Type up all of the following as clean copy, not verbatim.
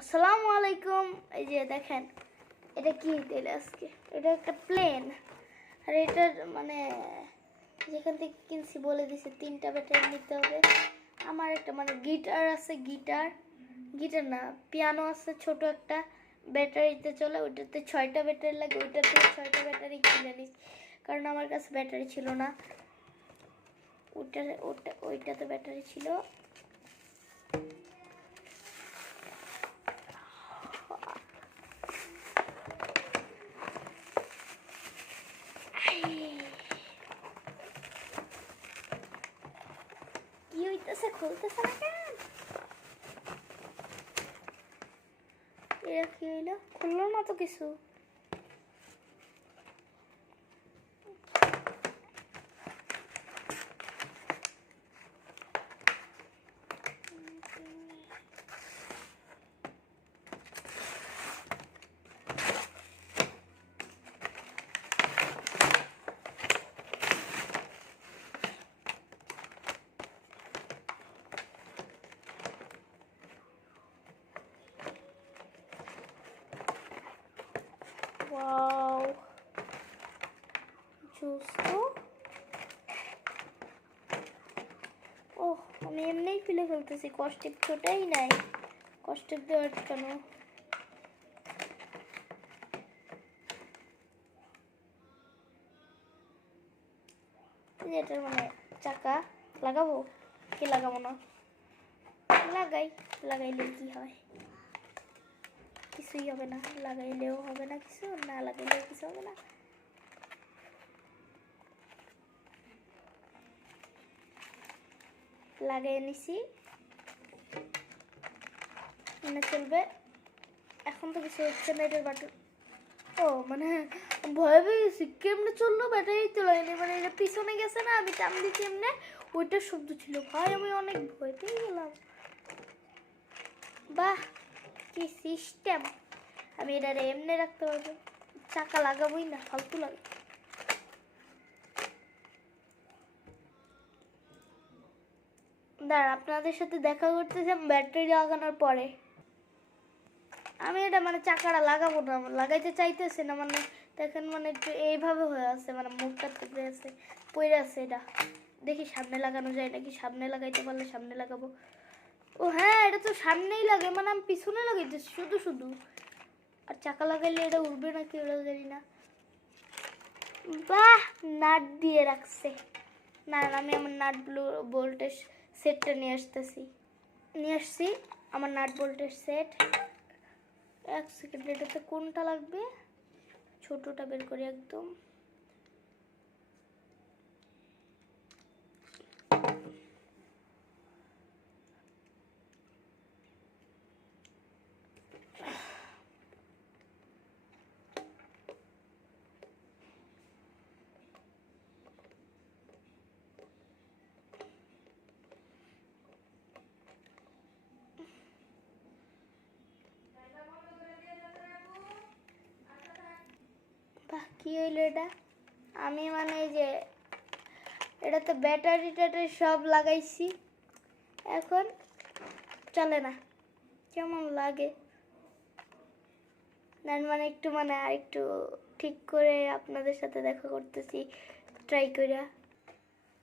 আসসালামু আলাইকুম। এই যে দেখেন এটা কি দিলে আজকে, এটা একটা প্লেন। আর এটার মানে যেখান থেকে কিনছি বলে দিছে 3টা ব্যাটারি নিতে হবে। আমার একটা মানে গিটার আছে, গিটার না পিয়ানো আছে ছোট একটা, ব্যাটারিতে চলে। ওইটাতে 6টা ব্যাটারি লাগে, ওইটাতে 6টা ব্যাটারি কিনে নিস, কারণ আমার কাছে ব্যাটারি ছিল না। ওইটাতে ব্যাটারি ছিল। কি হইতেছে, খুলতেছে না কেন? এরা কি হইলো, খুললো না তো কিছু। ওয়াও, জুস তো। ওহ, আমি এমনিই ফেলে ফেলতেছি, কষ্টেপ ছোটাই নাই, কষ্টেপ দেওয়ার কেন? এটার মানে চাকা লাগাবো কি লাগাবো না, লাগাইলে কি হয়? কিছুই হবে না, লাগাইলেও হবে না কিছু, না লাগাইলেও কিছু হবে না। লাগিয়ে নিছি, মানে চলবে। এখন তো কিছু হচ্ছে না, এটার বাটন। ও মানে ভয় পেয়ে গেছি, কেমনে চললো, ব্যাটারি চলাইনি, মানে এটা পিছনে গেছে না, আমি টান দিচ্ছি এমনি, ওইটার শব্দ ছিল। ভাই আমি অনেক ভয় পেয়ে গেলাম। বাহ, কি সিস্টেম! আমি এটা এমনি রাখতে পারবো, চাকা লাগাবোই না, ফালতু লাগে। দাঁড়া, আপনাদের সাথে দেখা করতেছি ব্যাটারি লাগানোর পরে। আমি এটা মানে চাকাটা লাগাবো না, লাগাইতে চাইতেছে না, মানে দেখেন মানে একটু এইভাবে হয়ে আছে, মানে মুখটা থেকে আছে, পড়ে আছে। এটা দেখি সামনে লাগানো যায় নাকি, সামনে লাগাইতে পারলে সামনে লাগাবো। ও হ্যাঁ, এটা তো সামনেই লাগে, মানে আমি পিছনে লাগাইতেছি শুধু শুধু। আর চাকা লাগাইলে এটা উঠবে নাকি ওটা জানি না। বাহ, নাট দিয়ে রাখছে। না আমি আমার নাট বোল্টের সেটটা নিয়ে আসছি, আমার নাট বোল্টের সেট। 1 সেকেন্ড, এটাতে কোনটা লাগবে? ছোটটা বের করি একদম। বাহ, কি হইলো এটা? আমি মানে এই যে এটাতে ব্যাটারি ট্যাটারি সব লাগাইছি, এখন চলে না, কেমন লাগে। মানে একটু মানে আর একটু ঠিক করে আপনাদের সাথে দেখা করতেছি ট্রাই কইরা।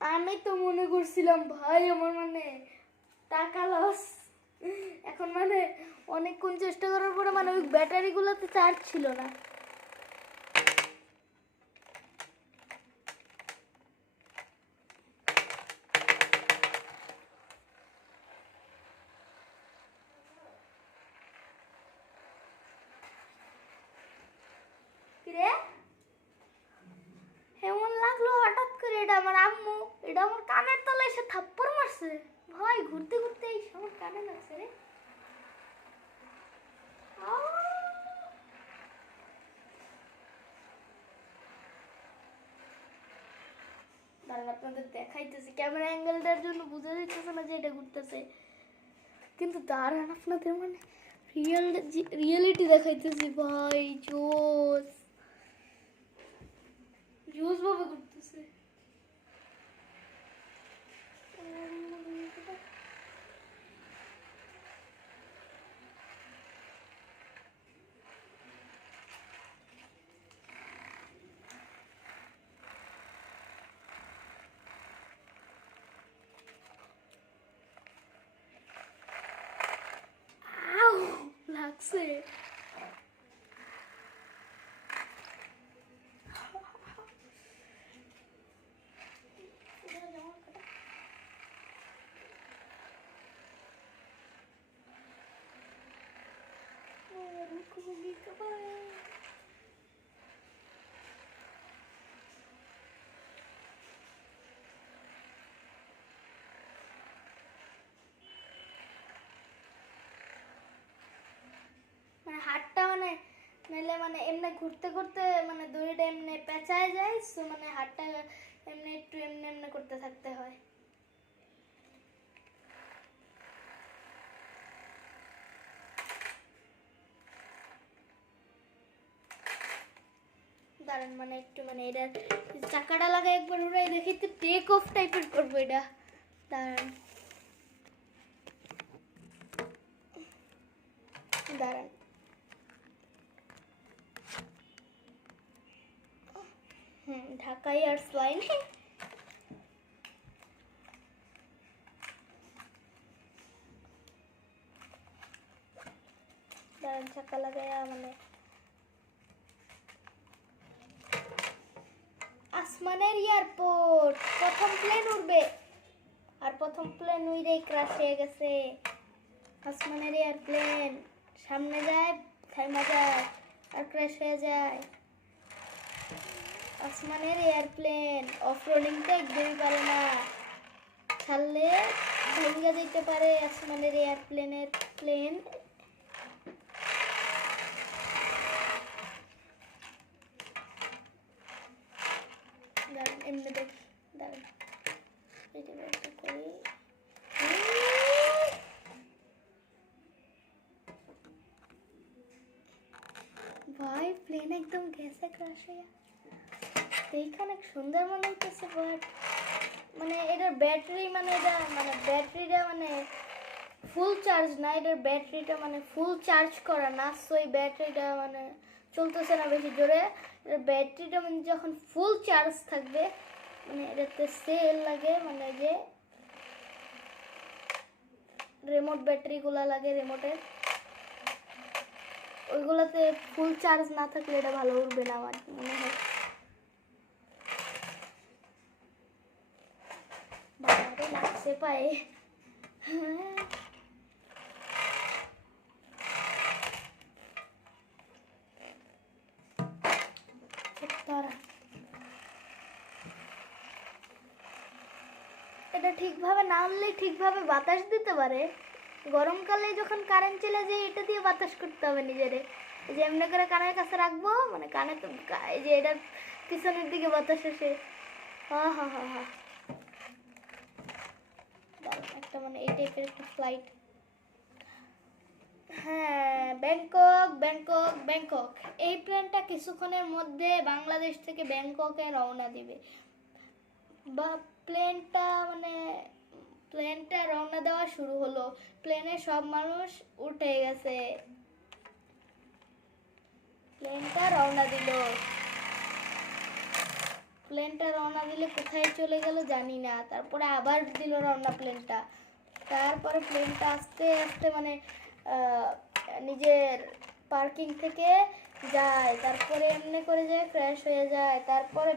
আমি তো মনে করছিলাম ভাই আমার মানে টাকা লস। এখন মানে অনেকক্ষণ চেষ্টা করার পরে মানে ওই ব্যাটারিগুলোতে চার্জ ছিল না। কিরে, এমন লাগলো হঠাৎ করে, এটা আমার আম্মু, এটা আমার কানের তলায় এসে থাপ্পড় মারছে। ভাই ঘুরতে ঘুরতে এই আমার কানে লাগছে রে। দাঁড়ান আপনাদের দেখাইতেছি, ক্যামেরা অ্যাঙ্গেলটার জন্য বোঝা যাইতেছে না যে এটা ঘুরতেছে, কিন্তু দাঁড়ান আপনাদের মানে রিয়েলিটি দেখাইতেছি। ভাই জোস জোস ভাবে ঘুরতেছে। লাগছে। মানে হাতটা মানে নাইলে মানে এমনি ঘুরতে ঘুরতে মানে দড়িটা এমনি পেঁচায় যায়, তো মানে হাতটা এমনি একটু এমনি এমনি করতে থাকতে হয়। দাঁড়ান মানে একটু মানে এটার চাকাটা লাগাই একবার উড়াই দেখি তো টেক অফ টাইপের করবো এটা। দাঁড়ান দাঁড়ান ঢাকা এয়ারস লাইন। দাঁড়ান চাকা লাগাইয়া মানে আসমানের এয়ারপোর্ট, প্রথম প্লেন উঠবে আর প্রথম প্লেন উইরেই ক্র্যাশ হয়ে গেছে। আসমানের এয়ারপ্লেন সামনে যায়, থাইমা যায় আর ক্র্যাশ হয়ে যায়। আসমানের এয়ারপ্লেন অফ রোডিংটা একদমই পারে না, ছাড়লে ভেঙে যেতে পারে আসমানের এয়ারপ্লেনের প্লেন। দাঁড়ান এমনি দেখি, দাঁড়ান এটা একটা করি। ভাই প্লেন একদম গেছে ক্র্যাশ হয়ে। এইখানে সুন্দর মনে হইতেছে, বাট মানে এটার ব্যাটারি মানে এটা মানে ব্যাটারিটা মানে ফুল চার্জ না, এটার ব্যাটারিটা মানে ফুল চার্জ করা না, সো এই ব্যাটারিটা মানে চলতেছে না বেশি জোরে। এটার ব্যাটারিটা মানে যখন ফুল চার্জ থাকবে মানে এটাতে সেল লাগে, মানে যে রিমোট ব্যাটারিগুলা লাগে রিমোটের, ওইগুলোতে ফুল চার্জ না থাকলে এটা ভালো উঠবে না আমার মনে হয়। বাবারে লাগছে পায়ে। এটা ঠিকভাবে না আনলে ঠিকভাবে বাতাস দিতে পারে। গরমকালে যখন কারেন্ট চলে যায় এটা দিয়ে বাতাস করতে হবে নিজেরে। এই যে এমনি করে কানের কাছে রাখবো, মানে কানে তো এই যে এটার পিছনের দিকে বাতাস আসে। হা হা হা হা, একটা মানে এই টাইপের একটা ফ্লাইট। হ্যাঁ, ব্যাংকক ব্যাংকক ব্যাংকক। এই প্লেনটা কিছুক্ষণের মধ্যে বাংলাদেশ থেকে ব্যাংককে রওনা দিবে। বা প্লেনটা রওনা দেওয়া শুরু হলো, প্লেনে সব মানুষ উঠে গেছে, প্লেনটা রওনা দিল। প্লেনটা রওনা দিলে কোথায় চলে গেল জানি না, তারপরে আবার দিল রওনা প্লেনটা। তারপরে প্লেনটা আস্তে আস্তে মানে নিজের পার্কিং থেকে যায়, তারপরে এমনি করে যায় ক্র্যাশ হয়ে যায়। তারপরে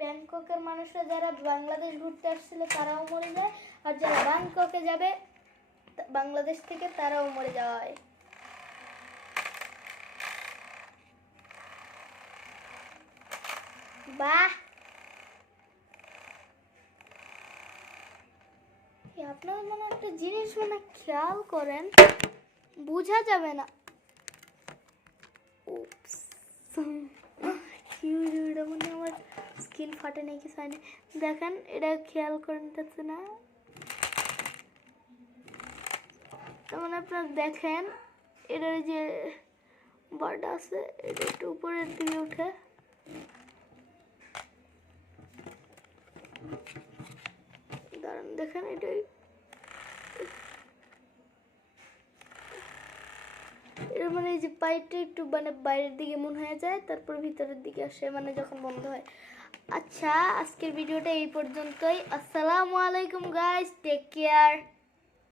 ব্যাংককের মানুষরা যারা বাংলাদেশ ঘুরতে আসছিল তারাও মরে যায়, আর যারা ব্যাংককে যাবে বাংলাদেশ থেকে তারাও মরে যায়। বাহ, আপনারা মানে একটা জিনিস মানে খেয়াল করেন, বোঝা যাবে না। মানে আমার স্কিন ফাটে নেই কিছু হয়নি। দেখেন এটা খেয়াল করেন যাচ্ছে না, তখন আপনারা দেখেন এটার যে বারটা আছে এটা একটু উপরের দিকে উঠে, দাঁড়ান দেখেন এটাই এর মানে এই যে পাইপটা একটু মানে বাইরের দিকে মন হয়ে যায়, তারপর ভিতরের দিকে আসে মানে যখন বন্ধ হয়। আচ্ছা, আজকের ভিডিওটা এই পর্যন্তই। আসসালামু আলাইকুম গাইস, টেক কেয়ার।